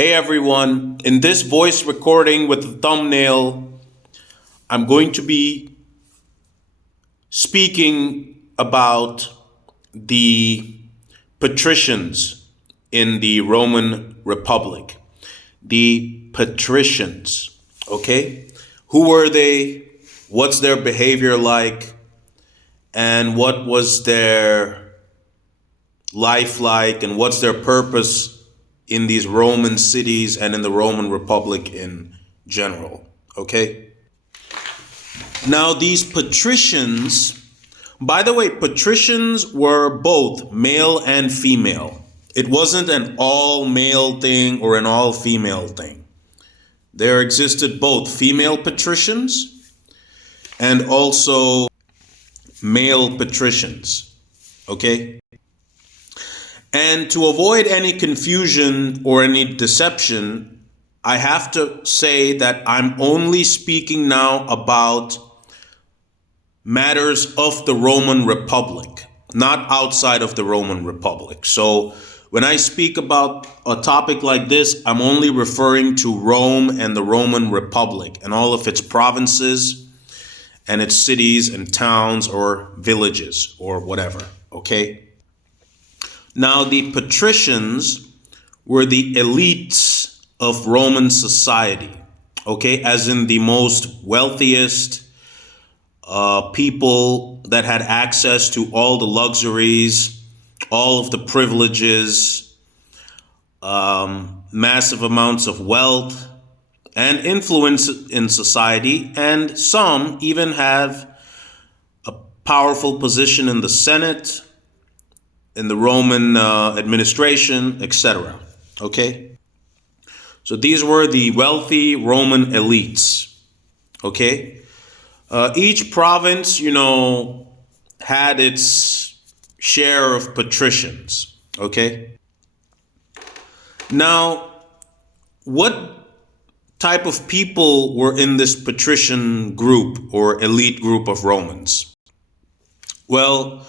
Hey everyone, in this voice recording with the thumbnail, I'm going to be speaking about the patricians in the Roman Republic. The patricians, okay? Who were they? What's their behavior like? And what was their life like? And what's their purpose in these Roman cities and in the Roman Republic in general, okay? Now, these patricians, by the way, patricians were both male and female. It wasn't an all male thing or an all female thing. There existed both female patricians and also male patricians, okay? And to avoid any confusion or any deception, I have to say that I'm only speaking now about matters of the Roman Republic, not outside of the Roman Republic. So when I speak about a topic like this, I'm only referring to Rome and the Roman Republic and all of its provinces and its cities and towns or villages or whatever, okay? Now, the patricians were the elites of Roman society, okay, as in the most wealthiest people that had access to all the luxuries, all of the privileges, massive amounts of wealth and influence in society, and some even have a powerful position in the Senate, in the Roman administration, etc. Okay? So these were the wealthy Roman elites. Okay? Each province, had its share of patricians. Okay? Now, what type of people were in this patrician group or elite group of Romans? Well,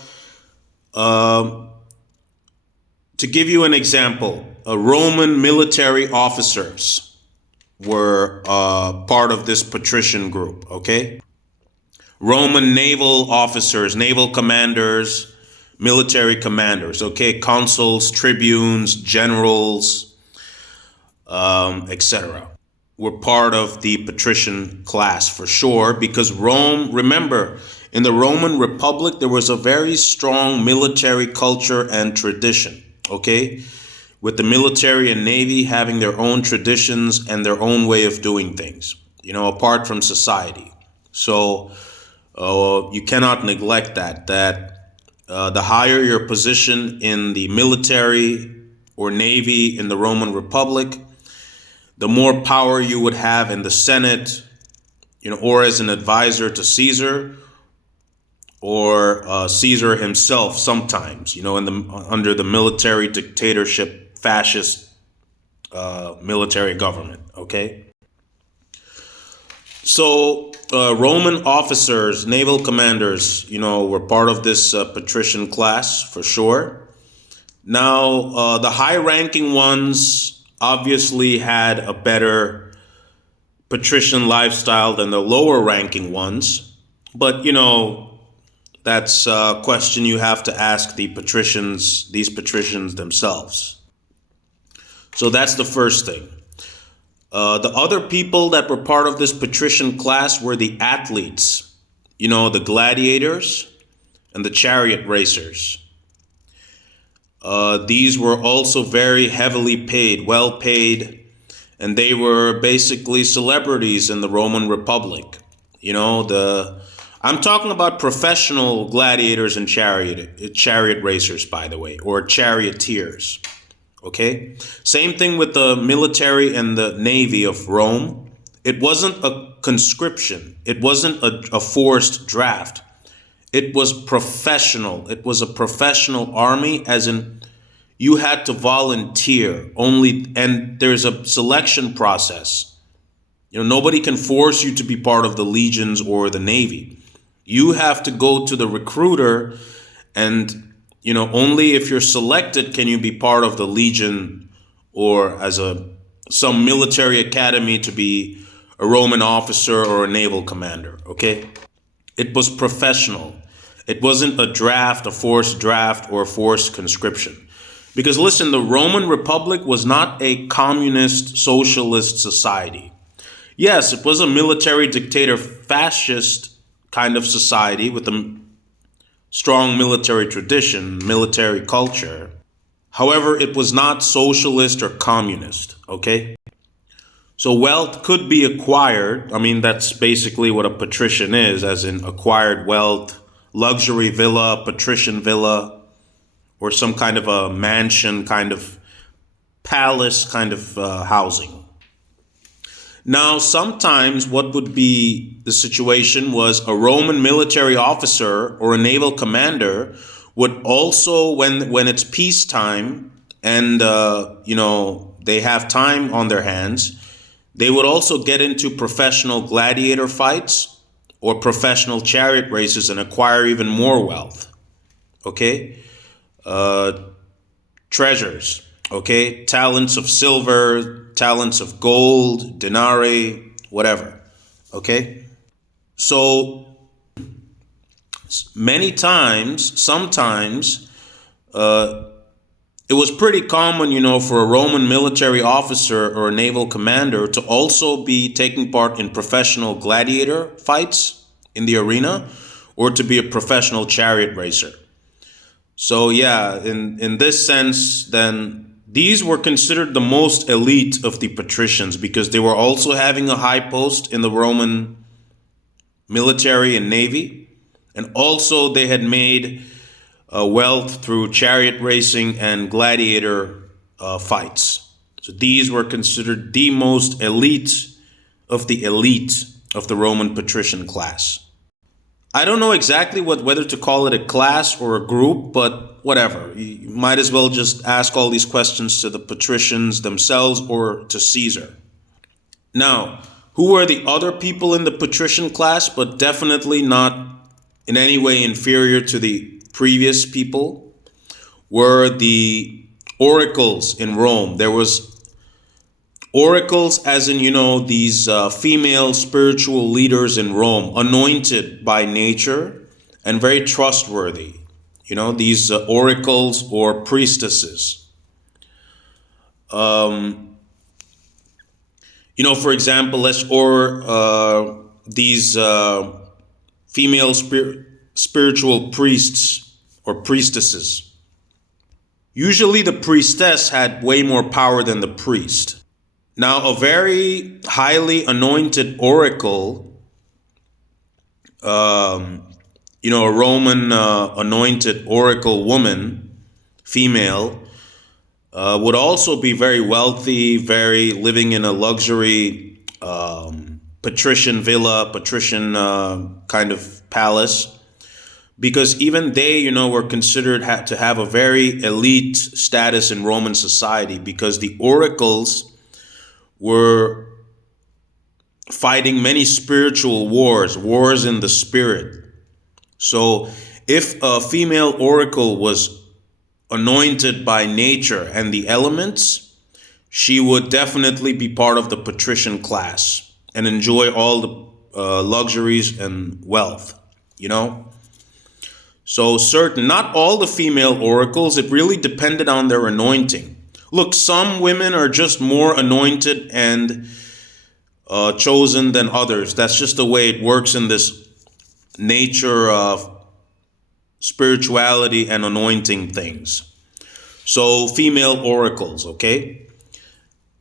to give you an example, Roman military officers were part of this patrician group, okay? Roman naval officers, naval commanders, military commanders, okay? Consuls, tribunes, generals, etc. were part of the patrician class for sure, because Rome, remember, in the Roman Republic, there was a very strong military culture and tradition. Okay, with the military and navy having their own traditions and their own way of doing things, apart from society. So you cannot neglect that the higher your position in the military or navy in the Roman Republic, the more power you would have in the Senate, or as an advisor to Caesar, or Caesar himself sometimes, under the military dictatorship, fascist military government, okay? So Roman officers, naval commanders, were part of this patrician class for sure. Now, the high-ranking ones obviously had a better patrician lifestyle than the lower-ranking ones, but, that's a question you have to ask these patricians themselves. So that's the first thing. The other people that were part of this patrician class were the athletes, the gladiators and the chariot racers. These were also very heavily paid, well paid, and they were basically celebrities in the Roman Republic. I'm talking about professional gladiators and chariot racers, by the way, or charioteers, okay? Same thing with the military and the navy of Rome. It wasn't a conscription. It wasn't a forced draft. It was professional. It was a professional army, as in you had to volunteer only, and there's a selection process. Nobody can force you to be part of the legions or the navy. You have to go to the recruiter, and only if you're selected can you be part of the legion or as a some military academy to be a Roman officer or a naval commander, okay? It was professional. It wasn't a draft, a forced draft, or a forced conscription. Because listen, the Roman Republic was not a communist socialist society. Yes, it was a military dictator fascist kind of society with a strong military tradition, military culture. However, it was not socialist or communist, okay? So wealth could be acquired. I mean, that's basically what a patrician is, as in acquired wealth, luxury villa, patrician villa, or some kind of a mansion, kind of palace kind of housing. Now, sometimes what would be the situation was a Roman military officer or a naval commander would also, when it's peacetime and they have time on their hands, they would also get into professional gladiator fights or professional chariot races and acquire even more wealth. Okay, treasures. Okay, talents of silver, talents of gold, denarii, whatever. Okay, so many times, sometimes, it was pretty common, for a Roman military officer or a naval commander to also be taking part in professional gladiator fights in the arena or to be a professional chariot racer. So yeah, in this sense, then these were considered the most elite of the patricians because they were also having a high post in the Roman military and navy. And also they had made wealth through chariot racing and gladiator fights. So these were considered the most elite of the Roman patrician class. I don't know exactly whether to call it a class or a group, but whatever. You might as well just ask all these questions to the patricians themselves or to Caesar. Now, who were the other people in the patrician class, but definitely not in any way inferior to the previous people, were the oracles in Rome. There was oracles, as in, these female spiritual leaders in Rome, anointed by nature and very trustworthy. These oracles or priestesses. For example, these female spiritual priests or priestesses. Usually the priestess had way more power than the priest. Now, a very highly anointed oracle, a Roman anointed oracle woman, female, would also be very wealthy, very living in a luxury patrician villa, patrician kind of palace, because even they, were considered to have a very elite status in Roman society because the oracles were fighting many spiritual wars in the spirit. So if a female oracle was anointed by nature and the elements, she would definitely be part of the patrician class and enjoy all the luxuries and wealth, So not all the female oracles, it really depended on their anointing. Look, some women are just more anointed and chosen than others. That's just the way it works in this nature of spirituality and anointing things. So female oracles, okay?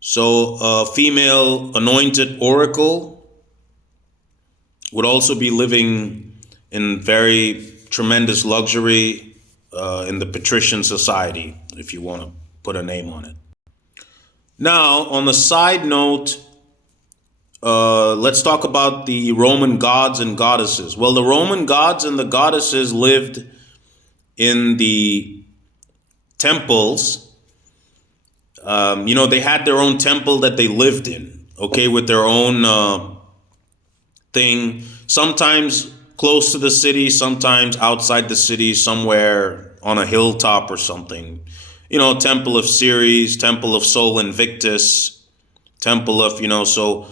So a female anointed oracle would also be living in very tremendous luxury in the patrician society, if you want to put a name on it. Now, on the side note, let's talk about the Roman gods and goddesses. Well, the Roman gods and the goddesses lived in the temples. They had their own temple that they lived in, okay, with their own thing. Sometimes close to the city, sometimes outside the city, somewhere on a hilltop or something. Temple of Ceres, Temple of Sol Invictus, Temple of, so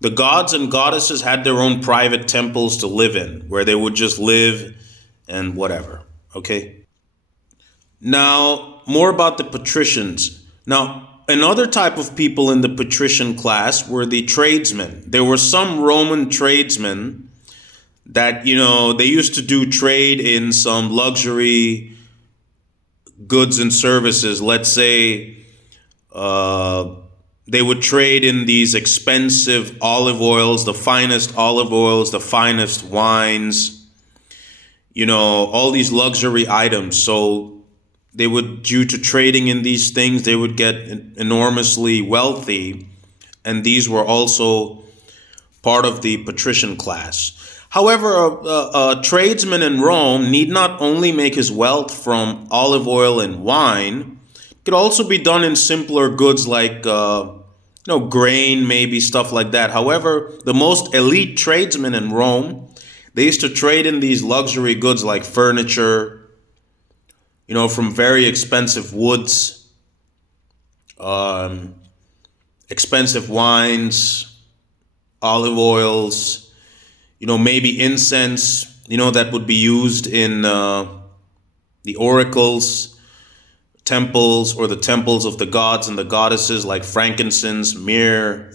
the gods and goddesses had their own private temples to live in, where they would just live and whatever. Okay. Now, more about the patricians. Now, another type of people in the patrician class were the tradesmen. There were some Roman tradesmen that, they used to do trade in some luxury goods and services. Let's say they would trade in these expensive olive oils, the finest olive oils, the finest wines, all these luxury items. So they would, due to trading in these things, they would get enormously wealthy. And these were also part of the patrician class. However, a tradesman in Rome need not only make his wealth from olive oil and wine. It could also be done in simpler goods like grain, maybe stuff like that. However, the most elite tradesmen in Rome, they used to trade in these luxury goods like furniture, from very expensive woods, expensive wines, olive oils, maybe incense, that would be used in the oracles, temples, or the temples of the gods and the goddesses, like frankincense, myrrh.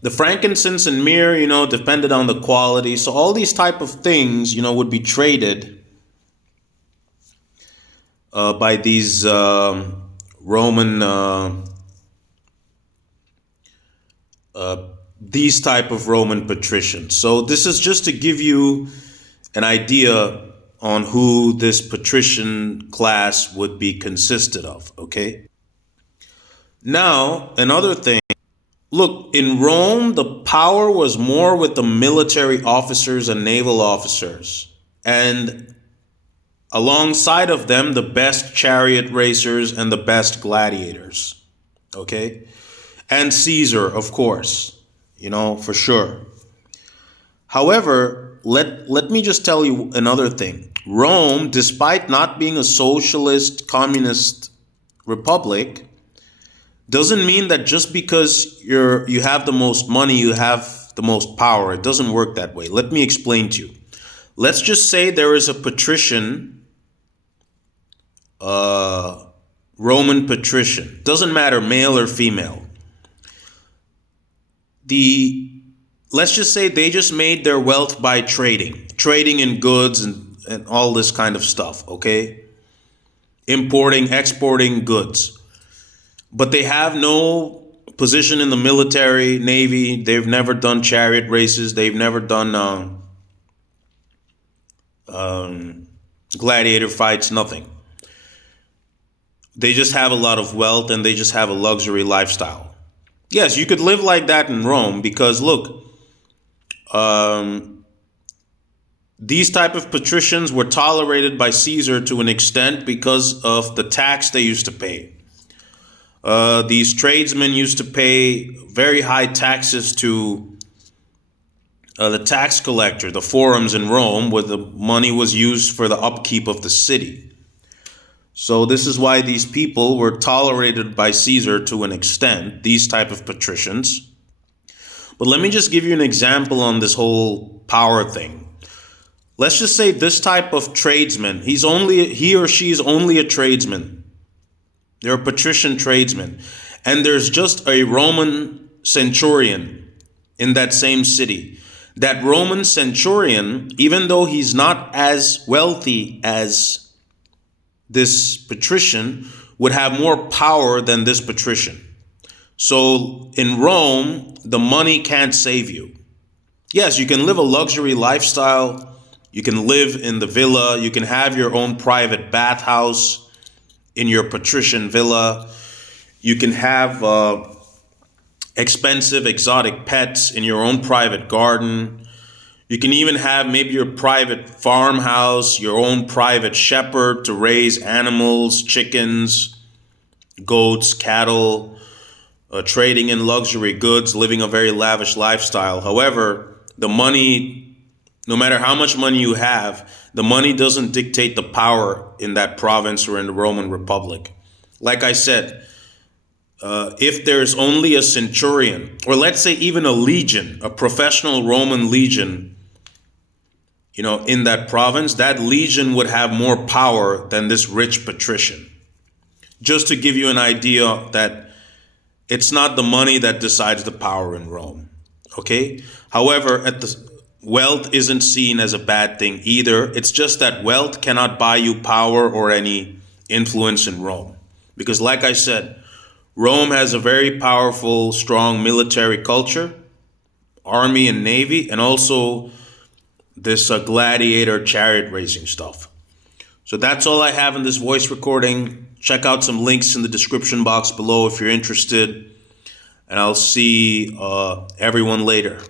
The frankincense and myrrh, depended on the quality. So all these type of things, would be traded by these Roman, these type of Roman patricians. So this is just to give you an idea on who this patrician class would be consisted of, okay? Now, another thing. Look, in Rome, the power was more with the military officers and naval officers. And alongside of them, the best chariot racers and the best gladiators. Okay? And Caesar, of course, for sure. However, let me just tell you another thing. Rome, despite not being a socialist, communist republic, doesn't mean that just because you have the most money, you have the most power. It doesn't work that way. Let me explain to you. Let's just say there is a patrician, Roman patrician. Doesn't matter, male or female. Let's just say they just made their wealth by trading in goods and all this kind of stuff, okay? Importing, exporting goods. But they have no position in the military, navy. They've never done chariot races. They've never done gladiator fights, nothing. They just have a lot of wealth and they just have a luxury lifestyle. Yes, you could live like that in Rome because, look, these type of patricians were tolerated by Caesar to an extent because of the tax they used to pay. These tradesmen used to pay very high taxes to the tax collector, the forums in Rome, where the money was used for the upkeep of the city. So this is why these people were tolerated by Caesar to an extent, these type of patricians. But let me just give you an example on this whole power thing. Let's just say this type of tradesman, he or she is only a tradesman. They're a patrician tradesman. And there's just a Roman centurion in that same city. That Roman centurion, even though he's not as wealthy as this patrician, would have more power than this patrician. So in Rome, the money can't save you. Yes, you can live a luxury lifestyle. You can live in the villa. You can have your own private bathhouse in your patrician villa. You can have expensive exotic pets in your own private garden. You can even have maybe your private farmhouse, your own private shepherd to raise animals, chickens, goats, cattle, trading in luxury goods, living a very lavish lifestyle. However, the money, no matter how much money you have, the money doesn't dictate the power in that province or in the Roman Republic. Like I said, if there's only a centurion, or let's say even a legion, a professional Roman legion, in that province, that legion would have more power than this rich patrician. Just to give you an idea that it's not the money that decides the power in Rome. Okay? However, wealth isn't seen as a bad thing either. It's just that wealth cannot buy you power or any influence in Rome. Because like I said, Rome has a very powerful, strong military culture, army and navy, and also this gladiator chariot racing stuff. So that's all I have in this voice recording. Check out some links in the description box below if you're interested. And I'll see everyone later.